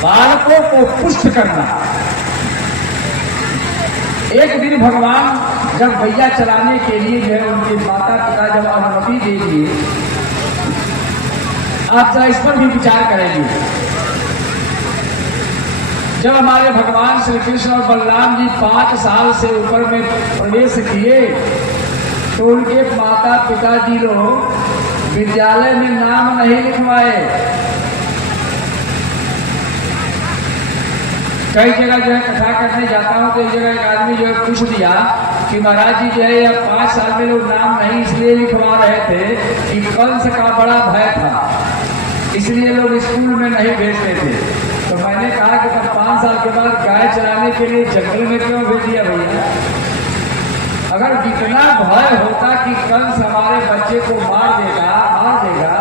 बालकों को पुष्ट करना। एक दिन भगवान जब भैया चलाने के लिए जो है उनके माता पिता जब अनुमति दे दिए, आप जरा इस पर भी विचार करेंगे। जब हमारे भगवान श्री कृष्ण और बलराम जी 5 साल से ऊपर में प्रवेश किए तो उनके माता पिताजी लोग विद्यालय में नाम नहीं लिखवाए। कई जगह जो है कथा करने जाता हूँ तो एक जगह एक आदमी जो है पूछ दिया कि महाराज जी जो है या 5 साल में लोग नाम नहीं इसलिए लिखवा रहे थे कि कंस का बड़ा भय था, इसलिए लोग स्कूल में नहीं भेजते थे। तो मैंने कहा कि तब 5 साल के बाद गाय चराने के लिए जंगल में क्यों भेज दिया भैया? अगर इतना भय होता कि कंस हमारे बच्चे को मार देगा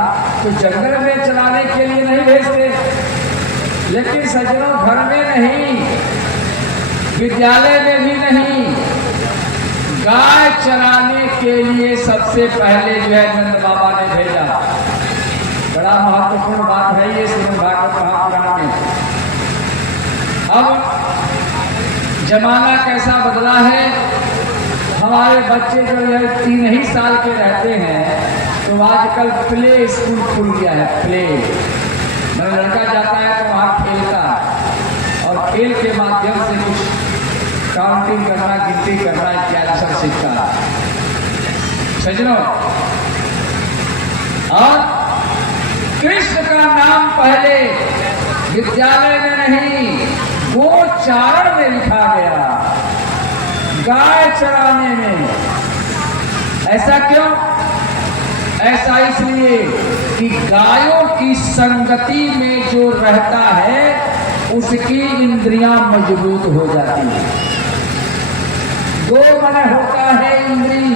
तो जंगल में चलाने के लिए नहीं भेजते। लेकिन सज्जनों, घर में नहीं, विद्यालय में भी नहीं, गाय चराने के लिए सबसे पहले जो है नंद बाबा ने भेजा। बड़ा महत्वपूर्ण बात है ये श्रीमद् भागवत महापुराण में। अब जमाना कैसा बदला है, हमारे बच्चे जो है 3 ही साल के रहते हैं तो आजकल प्ले स्कूल खुल गया है। प्ले मेरा लड़का जाता है तो वहाँ खेलता और खेल के माध्यम से कुछ काउंटिंग करना, गिनती करना इत्यादि सब सीखता। सज्जनों, और कृष्ण का नाम पहले विद्यालय में नहीं, गोचारण में लिखा गया, गाय चराने में। ऐसा क्यों? ऐसा इसलिए कि गायों की संगति में जो रहता है उसकी इंद्रियां मजबूत हो जाती है। गो मन होता है इंद्री,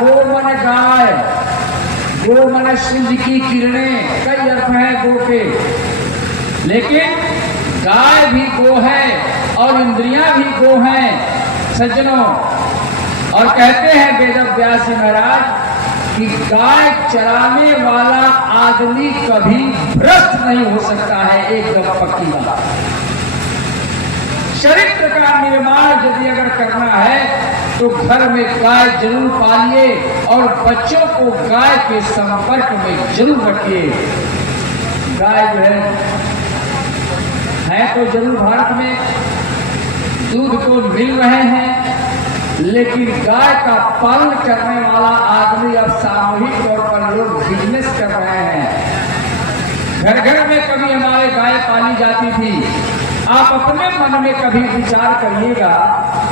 गो मन गाय, गो मन सूर्य की किरणें, कई अर्थ हैं गो के। लेकिन गाय भी गो है और इंद्रियां भी गो हैं सज्जनों। और कहते हैं वेद व्यास महाराज कि गाय चराने वाला आदमी कभी भ्रष्ट नहीं हो सकता है। एकदम पक्की बात। चरित्र का निर्माण यदि अगर करना है तो घर में गाय जरूर पालिए और बच्चों को गाय के संपर्क में जरूर रखिए। गाय जो है तो जरूर भारत में दूध तो मिल रहे हैं, लेकिन गाय का पालन करने वाला आदमी अब सामूहिक तौर पर लोग बिजनेस कर रहे हैं। घर घर में कभी हमारे गाय पाली जाती थी। आप अपने मन में कभी विचार करिएगा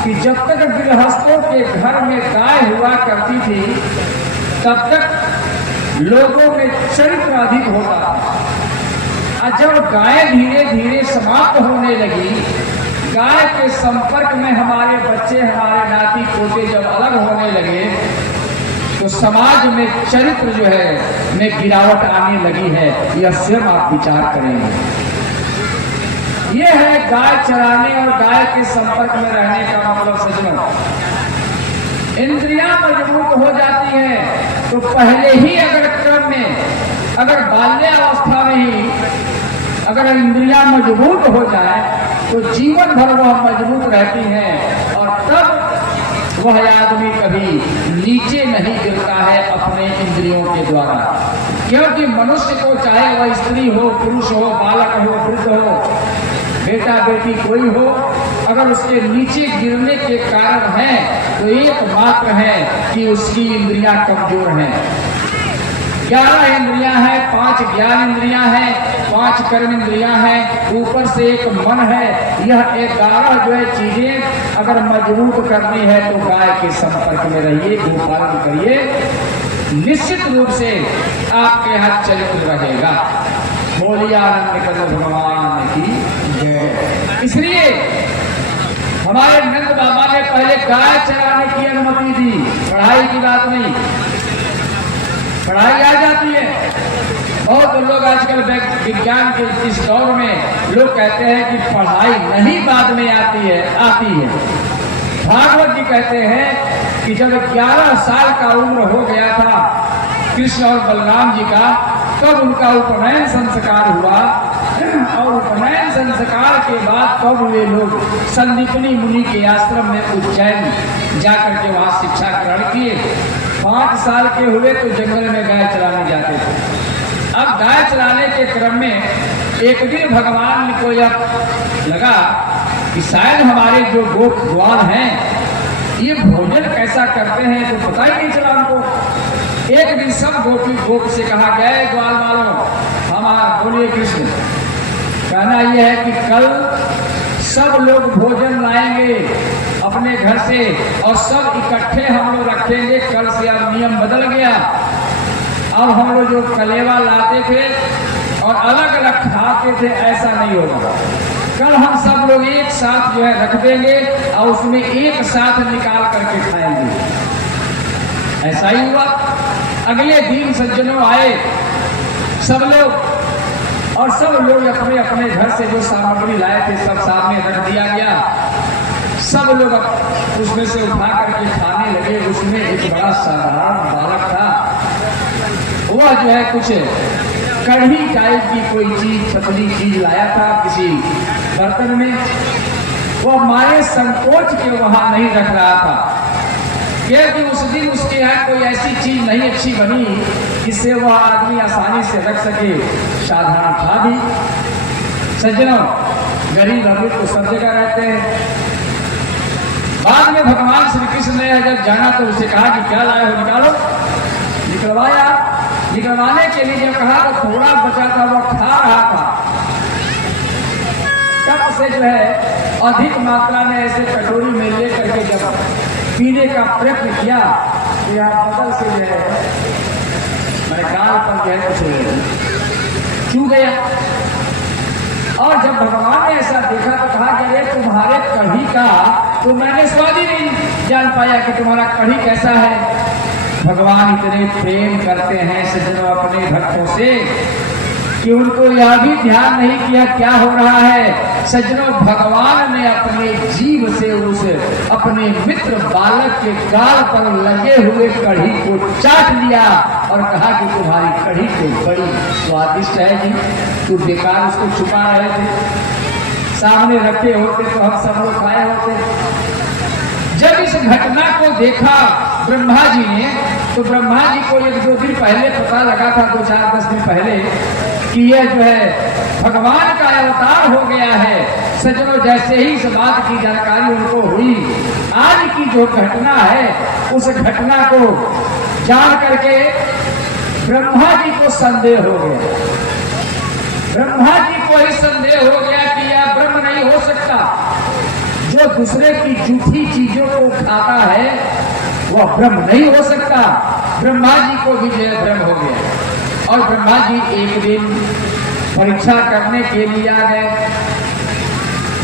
कि जब तक गृहस्थों के घर में गाय हुआ करती थी तब तक लोगों में चरित्र अधिक होता था। और जब गाय धीरे धीरे समाप्त होने लगी, गाय के संपर्क में हमारे बच्चे, हमारे नाती पोते जब अलग होने लगे तो समाज में चरित्र जो है में गिरावट आने लगी है। यह स्वयं आप विचार करेंगे। यह है गाय चराने और गाय के संपर्क में रहने का मतलब सज्जनों। इंद्रियां मजबूत हो जाती हैं तो पहले ही अगर क्रम में, अगर बाल्यावस्था में ही अगर इंद्रियां मजबूत हो जाए तो जीवन भर वह मजबूत रहती हैं और तब वह आदमी कभी नीचे नहीं गिरता है अपने इंद्रियों के द्वारा। क्योंकि मनुष्य को चाहे वह स्त्री हो, पुरुष हो, बालक हो, वृद्ध हो, बेटा बेटी कोई हो, अगर उसके नीचे गिरने के कारण है तो एकमात्र है कि उसकी इंद्रियां कमजोर हैं। 11 इंद्रियां हैं, 5 ज्ञान इंद्रियां हैं, 5 कर्म इंद्रियां हैं, ऊपर से एक मन है। यह 11 जो है चीजें अगर मजबूत करनी है तो गाय के संपर्क में रहिए, गोपालन करिए, निश्चित रूप से आपके हाथ चरित्र रहेगा। बोलिए आनंद कदम भगवान की जय। इसलिए हमारे नंद बाबा ने पहले गाय चराने की अनुमति दी। पढ़ाई की बात नहीं, पढ़ाई आ जाती है। बहुत लोग आजकल विज्ञान के इस दौर में लोग कहते हैं कि पढ़ाई नहीं बाद में आती है। भागवत जी कहते हैं कि जब 11 साल का उम्र हो गया था कृष्ण और बलराम जी का, तब उनका उपनयन संस्कार हुआ और उपनयन संस्कार के बाद तब वे लोग संदीपनी मुनि के आश्रम में उज्जैन जाकर के वहां शिक्षा ग्रहण किए। 5 साल के हुए तो जंगल में गाय चराने जाते थे। अब गाय चराने के क्रम में एक दिन भगवान को यह लगा कि शायद हमारे जो ग्वाल हैं ये भोजन कैसा करते हैं तो पता ही नहीं चला हमको। एक दिन सब गोप से कहा गया, ग्वाल वालों हमारा बोलिए कृष्ण, कहना यह है कि कल सब लोग भोजन लाएंगे अपने घर से और सब इकट्ठे हम लोग रखेंगे। कल से अब नियम बदल गया। अब हम लोग जो कलेवा लाते थे और अलग अलग खाते थे ऐसा नहीं होगा। कल हम सब लोग एक साथ जो है रख देंगे और उसमें एक साथ निकाल करके खाएंगे। ऐसा ही हुआ। अगले दिन सज्जनों आए सब लोग और सब लोग अपने अपने घर से जो सामग्री लाए थे सब सामने रख दिया गया। सब लोग उसमें से उठा करके खाने लगे। उसमें एक बड़ा साधारण बालक था, वह जो है कुछ कढ़ी टाइप की कोई चीज, पतली चीज लाया था किसी बर्तन में। वह मारे संकोच के वहां नहीं रख रहा था, क्योंकि उस दिन उसके यहाँ कोई ऐसी चीज नहीं अच्छी बनी जिससे वह आदमी आसानी से रख सके। साधारण था भी। सज्जनों, गरीब अमीर तो सब जगह रहते हैं। बाद में भगवान श्री कृष्ण ने जब जाना तो उसे कहा कि क्या लाए हो, निकालो। निकलवाया। निकलवाने के लिए जब कहा तो थोड़ा बचा था, वो खा रहा था। तब से जो है अधिक मात्रा में ऐसे कटोरी में ले करके जब पीने का प्रयत्न किया तो यहाँ बदल से जो है मेरे गाल पर जो है कुछ छू गया। और जब भगवान ने ऐसा देखा तो कहा कि अरे तुम्हारे कढ़ी का तो मैंने स्वाद ही नहीं जान पाया कि तुम्हारा कढ़ी कैसा है। भगवान इतने प्रेम करते हैं सज्जनों अपने भक्तों से कि उनको यह भी ध्यान नहीं किया क्या हो रहा है। सज्जनों, भगवान ने अपने जीव से उस अपने मित्र बालक के गाल पर लगे हुए कढ़ी को चाट लिया और कहा कि तुम्हारी कढ़ी तो बड़ी स्वादिष्ट है जी। तू बेकार उसको छुपा रहे थे, सामने रखे होते तो हम सब लोग खाए होते। जब इस घटना को देखा ब्रह्मा जी ने तो ब्रह्मा जी को 1-2 दिन पहले पता लगा था, 2-4-10 दिन पहले, कि यह जो है भगवान का अवतार हो गया है। सज्जनों, जैसे ही इस बात की जानकारी उनको हुई, आज की जो घटना है उस घटना को जान करके ब्रह्मा जी को संदेह हो गया। ब्रह्मा जी को ही संदेह हो गया कि यह ब्रह्म नहीं हो सकता। जो दूसरे की झूठी चीजों को खाता है वह ब्रह्म नहीं हो सकता। ब्रह्मा जी को भी जो है भ्रम हो गया और ब्रह्मा जी एक दिन परीक्षा करने के लिए आ गए।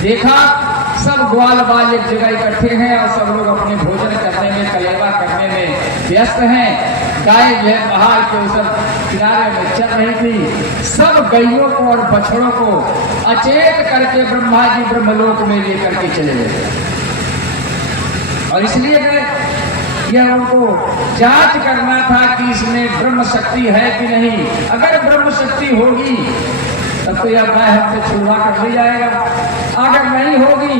देखा सब ग्वाल बाल एक जगह इकट्ठे हैं और सब लोग अपने भोजन करने में, कलेवा करने में व्यस्त हैं। गाय जो है पहाड़ के उस किनारे में चल रही थी। सब गैयों को और बछड़ों को अचेत करके ब्रह्मा जी ब्रह्मलोक में लेकर के चले गए और इसलिए यह उनको जांच करना था कि इसमें ब्रह्म शक्ति है कि नहीं। अगर ब्रह्म शक्ति होगी तब तो यह गाय हमसे छुड़वा कर ले जाएगा, अगर नहीं होगी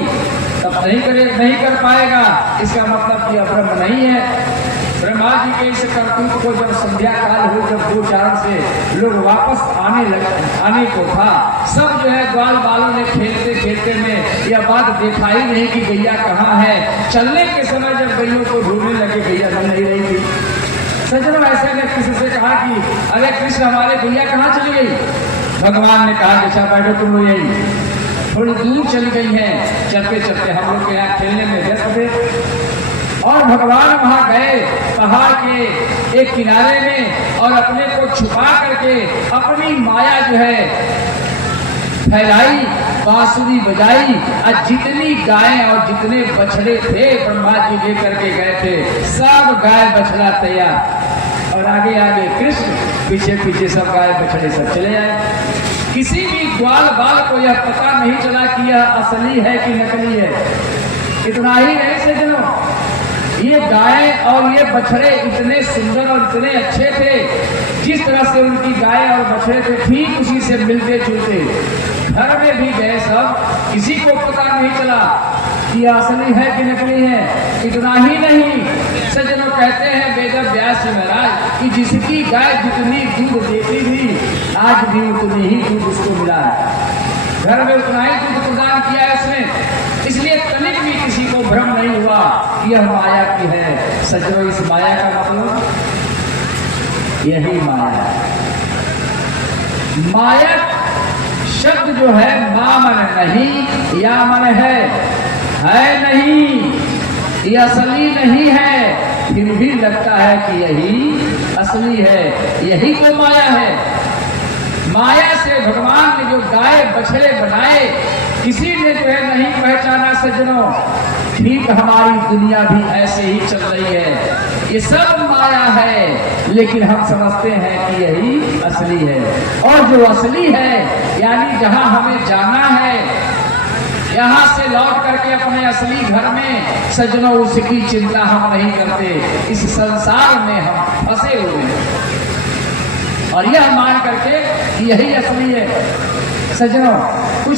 तब नहीं कर पाएगा। इसका मतलब यह ब्रह्म नहीं है। ब्रह्मा जी के इस कर्तव्य को जब संध्या काल हो, जब गोचारण से लोग वापस आने को था, सब जो है ग्वाल बालों ने खेलते खेलते में यह बात देखा ही नहीं कि गैया कहाँ है। चलने के समय जब गैयों को ढूंढने लगे, गैया मिल नहीं रही थी। सज्जनों, ऐसे में किसी से कहा कि अरे कृष्ण, हमारे गैया कहाँ चली गई। भगवान ने कहा कि अच्छा बैठो तुम लोग यही। थोड़ी दूर चली गई हैं। चलते चलते हम लोग के यहाँ खेलने में व्यस्त थे और भगवान वहां गए पहाड़ के एक किनारे में और अपने को छुपा करके अपनी माया जो है फैलाई, बांसुरी बजाई और जितनी गायें और जितने बछड़े थे ब्रह्मा जी लेकर के गए थे, सब गाय बछड़ा तैयार और आगे आगे कृष्ण, पीछे पीछे सब गाय बछड़े सब चले आए। किसी भी ग्वाल बाल को यह पता नहीं चला कि यह असली है कि नकली है। इतना ही नहीं सज्जनों, ये गाय और ये बछड़े इतने सुंदर और इतने अच्छे थे, जिस तरह से उनकी गाय और बछड़े थे ठीक उसी से मिलते जुलते। घर में भी गए सब, किसी को पता नहीं चला कि असली है कि नकली है। इतना ही नहीं, सज्जनों कहते हैं वेद व्यास महाराज कि जिसकी गाय जितनी दूध देती थी आज भी उतनी ही दूध उसको मिला है। घर में उतना ही दूध प्रदान किया है उसने, इसलिए तनिक भी किसी को भ्रम नहीं हुआ कि यह माया की है। सज्जनों, इस माया का मतलब यही माया है। माया शब्द जो है मा मन नहीं, या मन है नहीं, ये असली नहीं है, फिर भी लगता है कि यही असली है, यही तो माया है। माया से भगवान ने जो गाय बछड़े बनाए, किसी ने जो है नहीं पहचाना। सज्जनों, ठीक हमारी दुनिया भी ऐसे ही चल रही है। ये सब माया है, लेकिन हम समझते हैं कि यही असली है। और जो असली है, यानी जहां हमें जाना है, यहाँ से लौट करके अपने असली घर में, सज्जनों उसकी चिंता हम नहीं करते। इस संसार में हम फंसे हुए हैं और यह मान करके यही असली है। सज्जनों, कुछ